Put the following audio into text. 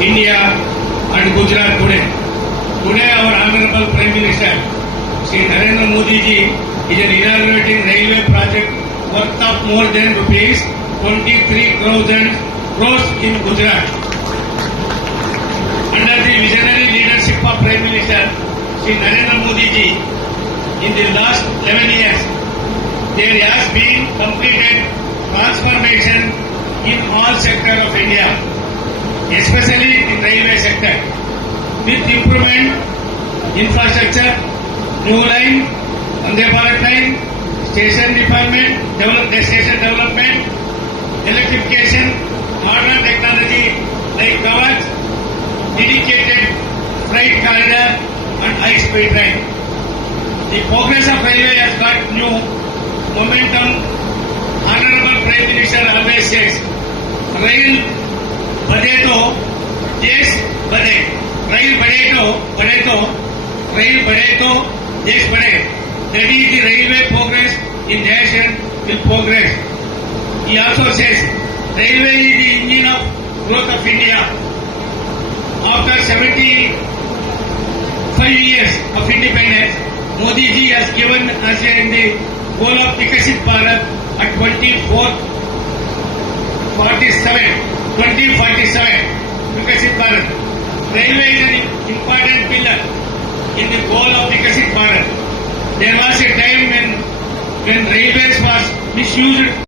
India and Gujarat today. Today our Honorable Prime Minister, Shri Narendra Modi ji, is inaugurating railway project worth of more than rupees 23,000 crores in Gujarat. Under the visionary leadership of Prime Minister Shri Narendra Modi ji, in the last 11 years, there has been completed transformation in all sectors of India, especially in railway sector, with improvement infrastructure, new line, Vande Bharat line, station station development, electrification, modern technology like Kavach, dedicated freight corridor and high-speed train. The progress of railway has got new momentum. Honorable Prime Minister always says, rail बढ़े तो देश बढ़े, rail बढ़े तो देश बढ़े. That is the railway progress in nation will progress. He also says, railway is the engine of growth of India. After 75 years of independence, Modi ji has given us the goal of Viksit Bharat at 2047, Viksit Bharat. Railway is an important pillar in the goal of Viksit Bharat. There was a time when railways was misused.